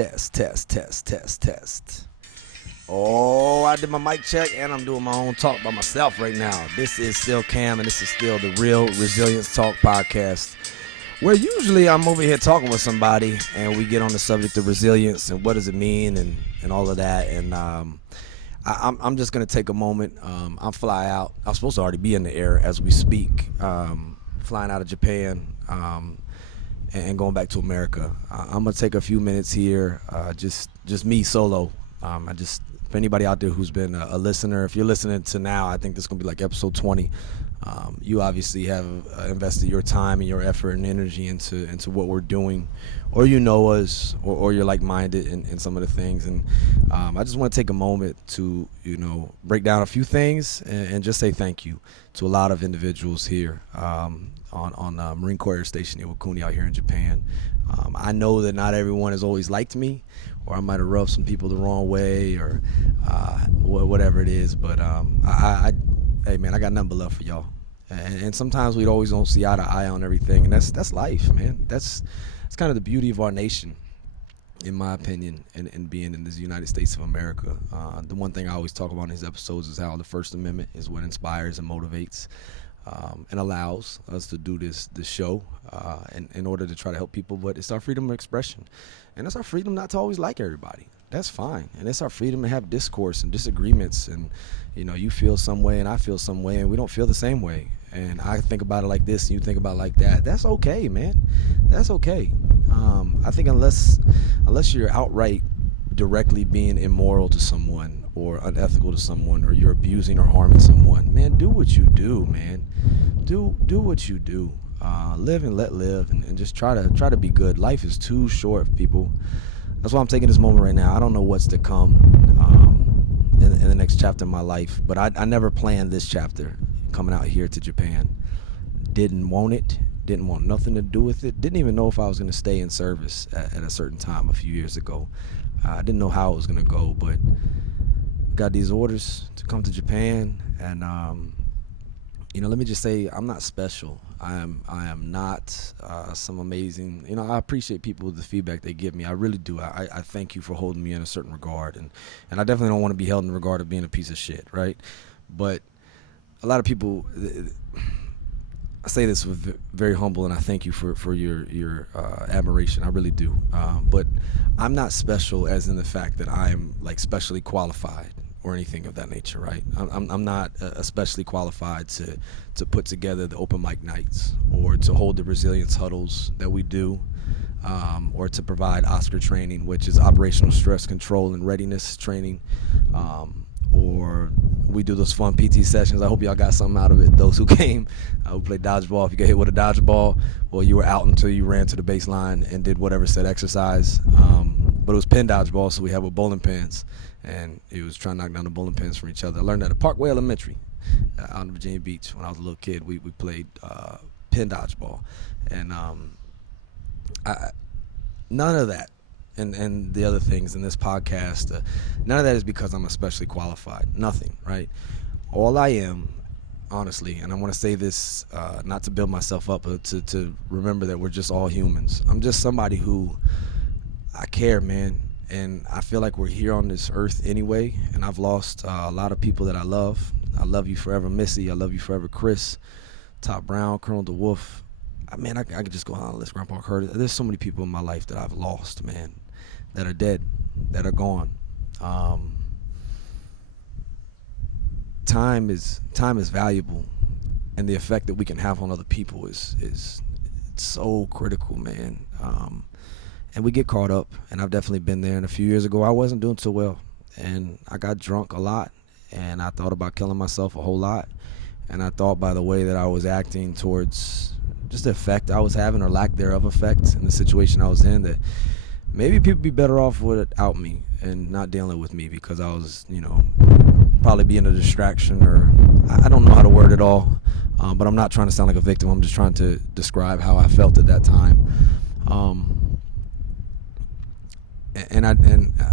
Test. Oh, I did my mic check and I'm doing my own talk by myself right now. This is still Cam and this is still the Real Resilience Talk podcast, where usually I'm over here talking with somebody and we get on the subject of resilience and what does it mean and all of that. And I'm just going to take a moment. I'll fly out. I'm supposed to already be in the air as we speak, flying out of Japan and going back to America. I'm going to take a few minutes here, just me solo. For anybody out there who's been a listener, if you're listening to now, I think this is going to be like episode 20. You obviously have invested your time and your effort and energy into what we're doing, or you know us, or you're like-minded in some of the things. And I just want to take a moment to, break down a few things and just say thank you to a lot of individuals here on Marine Corps Air Station IwaKuni out here in Japan. I know that not everyone has always liked me, or I might have rubbed some people the wrong way, or whatever it is. But hey man, I got nothing but love for y'all. And sometimes we always don't see eye to eye on everything, and that's life, man. That's kind of the beauty of our nation, in my opinion, and being in the United States of America. The one thing I always talk about in these episodes is how the First Amendment is what inspires and motivates and allows us to do this show in order to try to help people. But it's our freedom of expression, and it's our freedom not to always like everybody. That's fine. And it's our freedom to have discourse and disagreements, and you feel some way and I feel some way and we don't feel the same way, and I think about it like this and you think about it like that. That's okay, man. That's okay. I think unless you're outright directly being immoral to someone or unethical to someone, or you're abusing or harming someone, man, do what you do, man. Do what you do. Live and let live, and just try to be good. Life is too short, people. That's why I'm taking this moment right now. I don't know what's to come in the next chapter of my life, but I never planned this chapter coming out here to Japan. Didn't want it. Didn't want nothing to do with it. Didn't even know if I was going to stay in service at a certain time a few years ago. I didn't know how it was going to go, but got these orders to come to Japan, and let me just say, I'm not special. I am not some amazing. I appreciate people with the feedback they give me. I really do. I thank you for holding me in a certain regard, and I definitely don't want to be held in regard of being a piece of shit, right? But a lot of people, I say this with very humble, and I thank you for your admiration. I really do. But I'm not special as in the fact that I'm like specially qualified or anything of that nature, right? I'm not especially qualified to put together the open mic nights, or to hold the resilience huddles that we do, or to provide Oscar training, which is operational stress control and readiness training, or we do those fun PT sessions. I hope y'all got something out of it. Those who came, who played dodgeball. If you get hit with a dodgeball, well, you were out until you ran to the baseline and did whatever said exercise. But it was pin dodgeball, so we had with bowling pins, and it was trying to knock down the bowling pins from each other. I learned that at Parkway Elementary out in Virginia Beach when I was a little kid. We played pin dodgeball, and none of that and the other things in this podcast, none of that is because I'm especially qualified. Nothing, right? All I am, honestly, and I want to say this not to build myself up, but to remember that we're just all humans. I'm just somebody who, I care, man, and I feel like we're here on this earth anyway, and I've lost a lot of people that I love. I love you forever, Missy. I love you forever, Chris, Top Brown, Colonel DeWolf. Man, I could just go on the list, Grandpa Curtis. There's so many people in my life that I've lost, man, that are dead, that are gone. Time is valuable, and the effect that we can have on other people is so critical, man. And we get caught up, and I've definitely been there. And a few years ago, I wasn't doing so well, and I got drunk a lot, and I thought about killing myself a whole lot. And I thought by the way that I was acting towards just the effect I was having, or lack thereof effect, in the situation I was in, that maybe people be better off without me and not dealing with me, because I was, probably being a distraction, or I don't know how to word it all, but I'm not trying to sound like a victim. I'm just trying to describe how I felt at that time. And I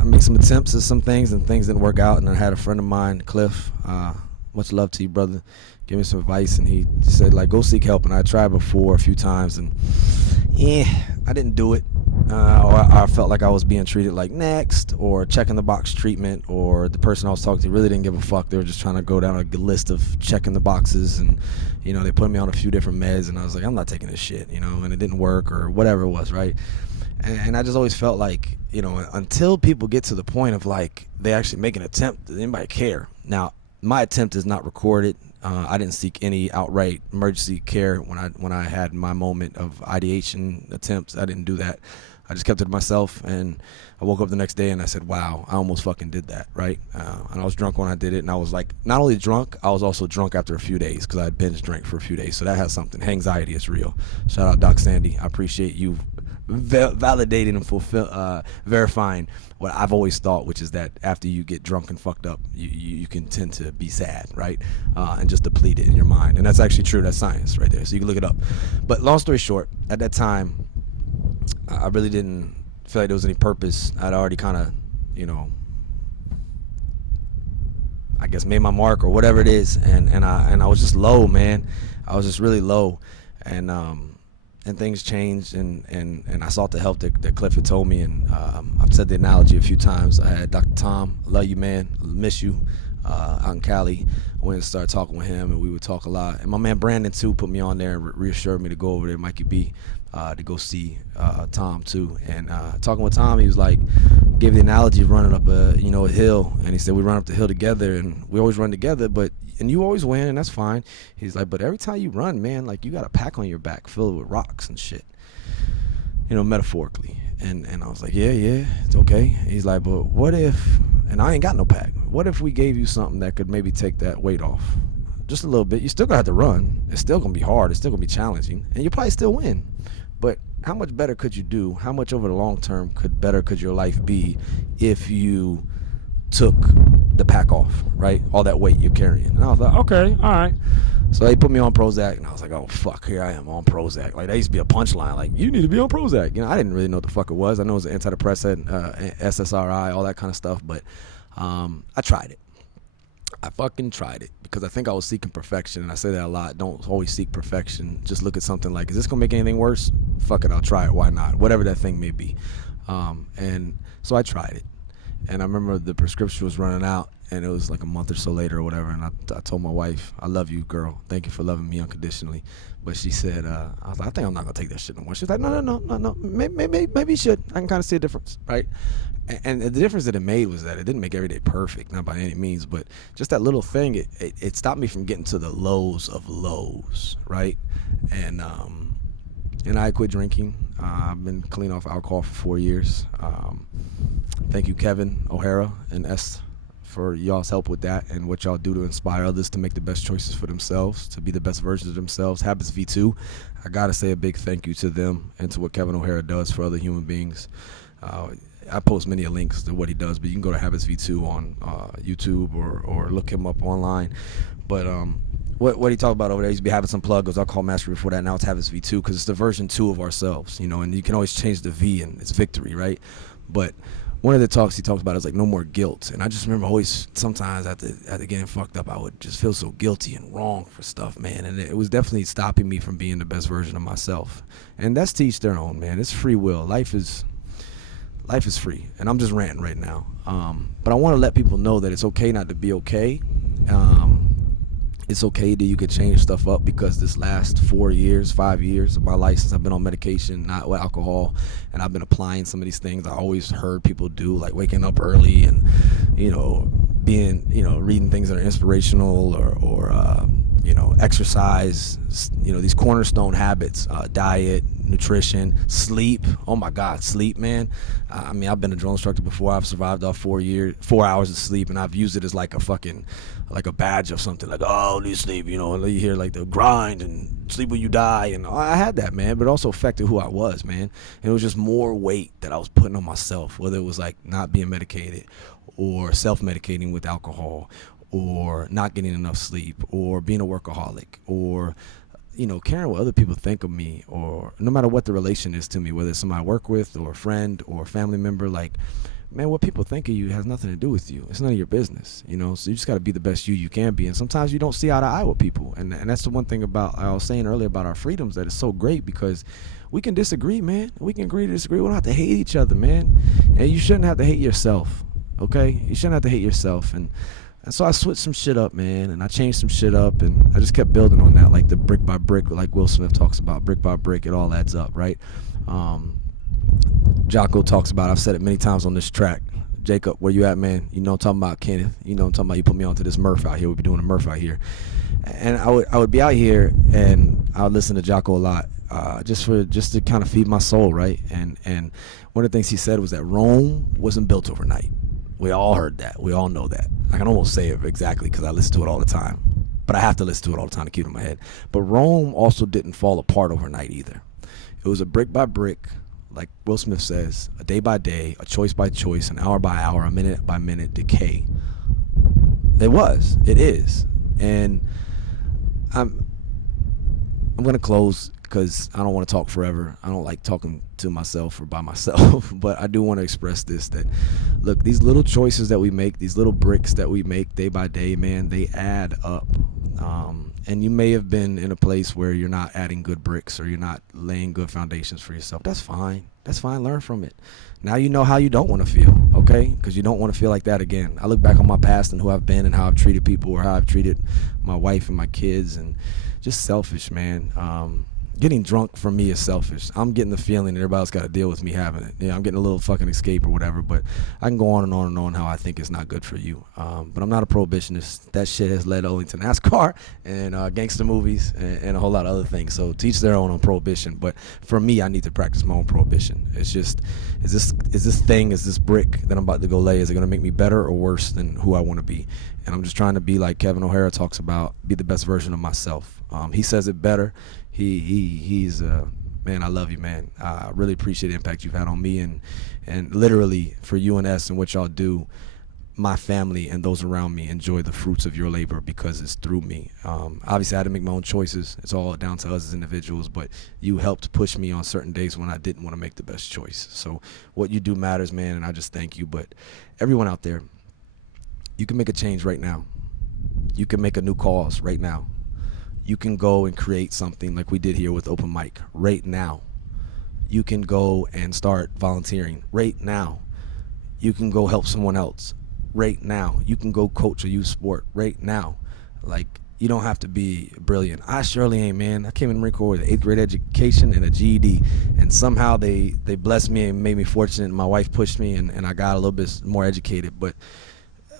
made some attempts at some things, and things didn't work out. And I had a friend of mine, Cliff, much love to you, brother, give me some advice, and he said, like, go seek help. And I tried before a few times, and I didn't do it. or I felt like I was being treated like next, or checking the box treatment, or the person I was talking to really didn't give a fuck. They were just trying to go down a list of checking the boxes, and they put me on a few different meds, and I was like, I'm not taking this shit, and it didn't work or whatever it was, right? And I just always felt like, until people get to the point of like they actually make an attempt, does anybody care? Now, my attempt is not recorded. I didn't seek any outright emergency care when I had my moment of ideation attempts. I didn't do that. I just kept it to myself, and I woke up the next day and I said, wow, I almost fucking did that, right? And I was drunk when I did it, and I was like, not only drunk, I was also drunk after a few days because I had binge drank for a few days. So that has something. Anxiety is real. Shout out Doc Sandy. I appreciate you validating and verifying what I've always thought, which is that after you get drunk and fucked up, you can tend to be sad, right? And just deplete it in your mind. And that's actually true. That's science right there. So you can look it up. But long story short, at that time, I really didn't feel like there was any purpose. I'd already kind of, I guess made my mark or whatever it is, and I was just low, man. I was just really low, and things changed, and I sought the help that Cliff had told me, and I've said the analogy a few times. I had Dr. Tom, love you, man, miss you, out in Cali. I went and started talking with him, and we would talk a lot. And my man Brandon too put me on there and reassured me to go over there, Mikey B, to go see Tom too. And talking with Tom, he was like, gave the analogy of running up a hill, and he said we run up the hill together, and we always run together, and you always win, and that's fine. He's like, but every time you run, man, like you got a pack on your back filled with rocks and shit, metaphorically. And I was like, yeah, it's okay. He's like, but what if, and I ain't got no pack, what if we gave you something that could maybe take that weight off just a little bit? You still gonna have to run. It's still gonna be hard. It's still gonna be challenging, and you probably still win. But how much better could you do? How much over the long term could your life be if you took the pack off, right? All that weight you're carrying. And I was like, okay, all right. So they put me on Prozac, and I was like, oh, fuck, here I am on Prozac. Like, that used to be a punchline, like, you need to be on Prozac. I didn't really know what the fuck it was. I know it was an antidepressant, SSRI, all that kind of stuff, but I tried it. I fucking tried it because I think I was seeking perfection, and I say that a lot. Don't always seek perfection. Just look at something like, is this going to make anything worse? Fuck it, I'll try it. Why not? Whatever that thing may be. And so I tried it. And I remember the prescription was running out, and it was like a month or so later or whatever, and I told my wife, I love you, girl. Thank you for loving me unconditionally. But she said, I was like, I think I'm not going to take that shit no more. She's like, no. Maybe you should. I can kind of see a difference, right? And the difference that it made was that it didn't make every day perfect, not by any means, but just that little thing, it stopped me from getting to the lows of lows, right? And I quit drinking. I've been clean off alcohol for 4 years. Thank you, Kevin O'Hara and S, for y'all's help with that and what y'all do to inspire others to make the best choices for themselves, to be the best versions of themselves. Habits V2, I gotta say a big thank you to them and to what Kevin O'Hara does for other human beings. I post many links to what he does, but you can go to Habits V2 on YouTube or look him up online. But what he talked about over there used to be Habits Unplugged. It was Alcohol Mastery before that. Now it's Habits V2 because it's the version 2 of ourselves, and you can always change the V and it's victory, right? But one of the talks he talks about is like no more guilt. And I just remember always sometimes after getting fucked up, I would just feel so guilty and wrong for stuff, man. And it was definitely stopping me from being the best version of myself. And that's to each their own, man. It's free will. Life is free. And I'm just ranting right now. But I want to let people know that it's okay not to be okay. It's okay that you could change stuff up, because this last 5 years of my life since I've been on medication, not with alcohol, and I've been applying some of these things I always heard people do, like waking up early and, being, reading things that are inspirational or exercise, these cornerstone habits, diet, nutrition, sleep. Oh my God, sleep, man. I've been a drill instructor before. I've survived off 4 hours of sleep, and I've used it as like a badge of something, like, oh, need sleep, and you hear like the grind and sleep when you die, and I had that, man, but it also affected who I was, man. And it was just more weight that I was putting on myself, whether it was like not being medicated or self-medicating with alcohol, or not getting enough sleep, or being a workaholic, or caring what other people think of me, or no matter what the relation is to me, whether it's somebody I work with or a friend or a family member, like man, what people think of you has nothing to do with you. It's none of your business, you know. So you just got to be the best you can be. And sometimes you don't see eye to eye with people, and that's the one thing about I was saying earlier about our freedoms, that it's so great because we can disagree, man. We can agree to disagree. We don't have to hate each other, man. And you shouldn't have to hate yourself, okay? You shouldn't have to hate yourself. And so I switched some shit up, man, and I changed some shit up, and I just kept building on that, like the brick by brick, like Will Smith talks about, brick by brick, it all adds up, right? Jocko talks about, I've said it many times on this track, Jacob, where you at, man? You know I'm talking about. Kenneth, you know I'm talking about. You put me onto this Murph out here. We'd be doing a Murph out here. And I would be out here, and I would listen to Jocko a lot, just to kind of feed my soul, right? And one of the things he said was that Rome wasn't built overnight. We all heard that. We all know that. I can almost say it exactly because I listen to it all the time. But I have to listen to it all the time to keep it in my head. But Rome also didn't fall apart overnight either. It was a brick by brick, like Will Smith says, a day by day, a choice by choice, an hour by hour, a minute by minute decay. It is. And I'm going to close because I don't want to talk forever. I don't like talking to myself or by myself, but I do want to express this, that look, these little choices that we make, these little bricks that we make day by day, man, they add up. And you may have been in a place where you're not adding good bricks or you're not laying good foundations for yourself. That's fine. Learn from it. Now you know how you don't want to feel, okay? Because you don't want to feel like that again. I look back on my past and who I've been and how I've treated people, or how I've treated my wife and my kids, and just selfish, man. Getting drunk for me is selfish. I'm getting the feeling that everybody else got to deal with me having it. Yeah, I'm getting a little fucking escape or whatever, but I can go on and on and on how I think it's not good for you. But I'm not a prohibitionist. That shit has led only to NASCAR and gangster movies and a whole lot of other things. So teach their own on prohibition. But for me, I need to practice my own prohibition. It's just, is this brick that I'm about to go lay, is it going to make me better or worse than who I want to be? And I'm just trying to be like Kevin O'Hara talks about, be the best version of myself. He says it better. He's man, I love you, man. I really appreciate the impact you've had on me, and literally for UNS and what y'all do, my family and those around me enjoy the fruits of your labor because it's through me. Obviously, I had to make my own choices. It's all down to us as individuals, but you helped push me on certain days when I didn't want to make the best choice. So what you do matters, man, and I just thank you. But everyone out there, you can make a change right now. You can make a new cause right now. You can go and create something like we did here with Open Mic right now. You can go and start volunteering right now. You can go help someone else right now. You can go coach a youth sport right now. Like, you don't have to be brilliant. I surely ain't, man. I came in the Marine Corps with an 8th grade education and a GED, and somehow they blessed me and made me fortunate. My wife pushed me, and I got a little bit more educated, but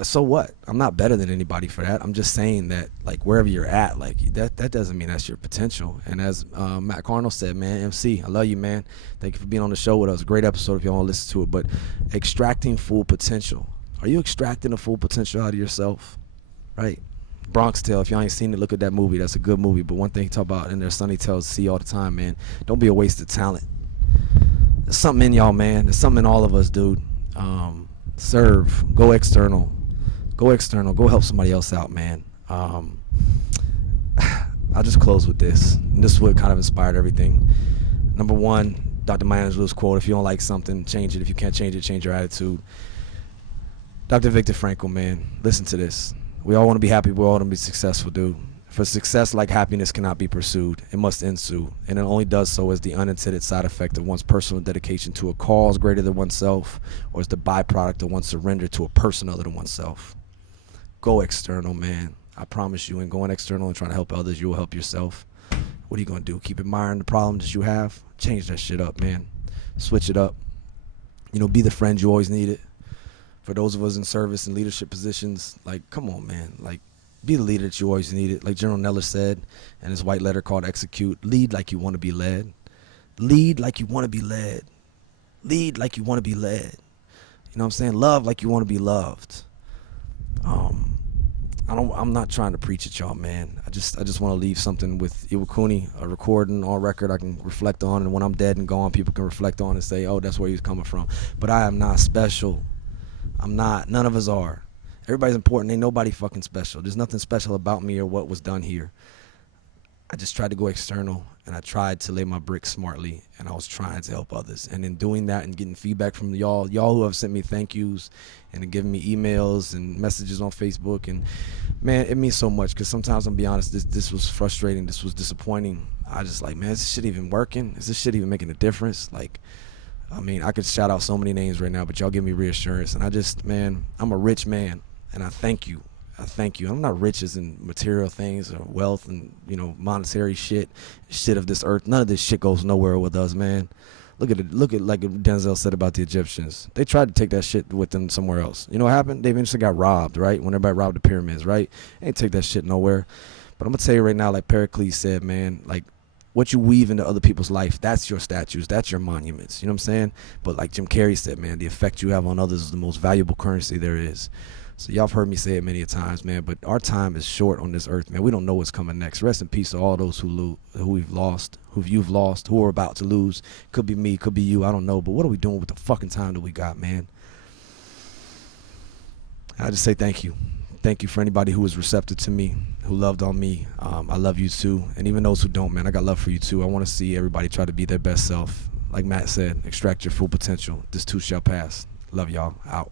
so what? I'm not better than anybody for that. I'm just saying that, like, wherever you're at, like, that doesn't mean that's your potential. And as Matt Carnell said, man, MC, I love you, man. Thank you for being on the show with us. Great episode if you want to listen to it. But extracting full potential. Are you extracting the full potential out of yourself? Right? Bronx Tale, if y'all ain't seen it, look at that movie. That's a good movie. But one thing he talk about in there, Sonny tells C all the time, man, don't be a waste of talent. There's something in y'all, man. There's something in all of us, dude. Serve. Go external. Go help somebody else out, man. I'll just close with this. And this is what kind of inspired everything. Number one, Dr. Maya Angelou's quote, if you don't like something, change it. If you can't change it, change your attitude. Dr. Viktor Frankl, man, listen to this. We all want to be happy. We all want to be successful, dude. For success, like happiness, cannot be pursued. It must ensue. And it only does so as the unintended side effect of one's personal dedication to a cause greater than oneself, or as the byproduct of one's surrender to a person other than oneself. Go external, man. I promise you, in going external and trying to help others, you will help yourself. What are you going to do? Keep admiring the problems that you have? Change that shit up, man. Switch it up. You know, be the friend you always needed. For those of us in service and leadership positions, like, come on, man. Like, be the leader that you always needed. Like General Neller said in his white letter called Execute, lead like you want to be led. Lead like you want to be led. Lead like you want to be led. You know what I'm saying? Love like you want to be loved. I'm not trying to preach at y'all, man. I just want to leave something with IwaKuni, a recording on record I can reflect on, and when I'm dead and gone, people can reflect on and say, oh, that's where he was coming from. But I am not special. I'm not. None of us are. Everybody's important. Ain't nobody fucking special. There's nothing special about me or what was done here. I just tried to go external, and I tried to lay my bricks smartly, and I was trying to help others. And in doing that and getting feedback from y'all who have sent me thank yous and have given me emails and messages on Facebook, and man, it means so much, because sometimes, I'm gonna be honest, this was frustrating, this was disappointing. I just like, man, is this shit even working? Is this shit even making a difference? Like, I mean, I could shout out so many names right now, but y'all give me reassurance, and I just, man, I'm a rich man, and I thank you. I thank you. I'm not rich as in material things or wealth and, monetary shit of this earth. None of this shit goes nowhere with us, man. Look at like Denzel said about the Egyptians. They tried to take that shit with them somewhere else. You know what happened? They eventually got robbed, right? When everybody robbed the pyramids, right? They ain't take that shit nowhere. But I'm gonna tell you right now, like Pericles said, man, like, what you weave into other people's life, that's your statues, that's your monuments. You know what I'm saying? But like Jim Carrey said, man, the effect you have on others is the most valuable currency there is. So y'all have heard me say it many a times, man, but our time is short on this earth, man. We don't know what's coming next. Rest in peace to all those who you've lost, who are about to lose. Could be me, could be you, I don't know. But what are we doing with the fucking time that we got, man? I just say thank you. Thank you for anybody who was receptive to me, who loved on me. I love you too. And even those who don't, man, I got love for you too. I want to see everybody try to be their best self. Like Matt said, extract your full potential. This too shall pass. Love y'all. Out.